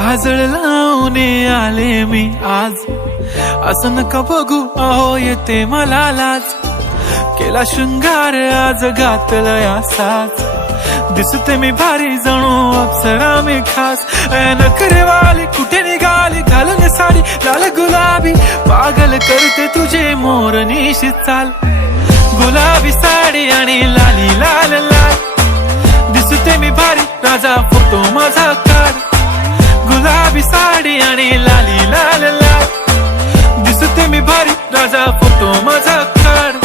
काजळ लावून आले मी आज, असं नका बघू अहो येते मला लाज. केला शृंगार आज घातलया साज, दिसते मी भारी जणू अप्सरा मी खास. नखरेवाली कुठे निघाली घालून साडी लाल गुलाबी, पागल करते तुझे मोरनीशी चाल. गुलाबी साडी आणि लाली लाल लाल, दिसते मी भारी राजा फोटो माझा काढ. गुलाबी साडी आणि लाली लाल लाल, दिसते मी भारी राजा फोटो माझा काढ.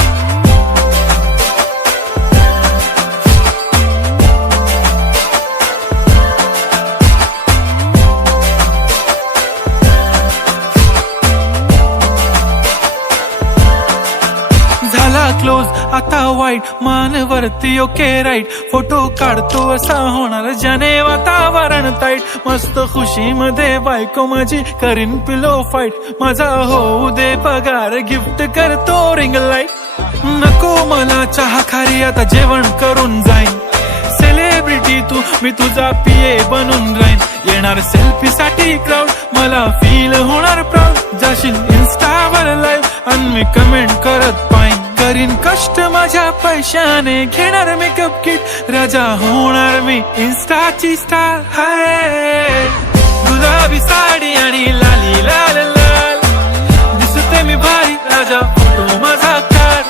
झाला क्लोज आता वाईट, मानवरती ओके राईट. फोटो काढतो असा होणार ज्याने वातावरण ताईट. मस्त खुशी मध्ये बायको माझी करीन पिलो फाईट. माझा होऊ दे पगार गिफ्ट करतो रिंग लाईट. नको मला चहा खारी आता जेवण करून जाईन. सेलिब्रिटी तू मी तुझा पिये बनून राहीन. येणार सेल्फी साठी क्राऊड मला फील होणार प्राऊड. जाशील इन्स्टावर लाईव्ह आणि मी कमेंट करत पाईन. करीन कष्ट माझ्या पैशाने घेणार मेकअप किट. राजा होणार मी इन्स्टाची स्टार. हाय गुलाबी साडी आणि लाली लाल लाल, दिसते मी भारी राजा फोटो माझा काढ.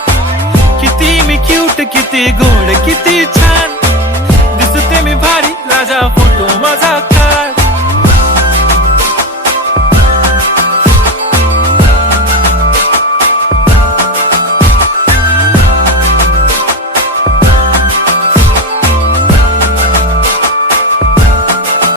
किती मी क्यूट किती गोड किती छान.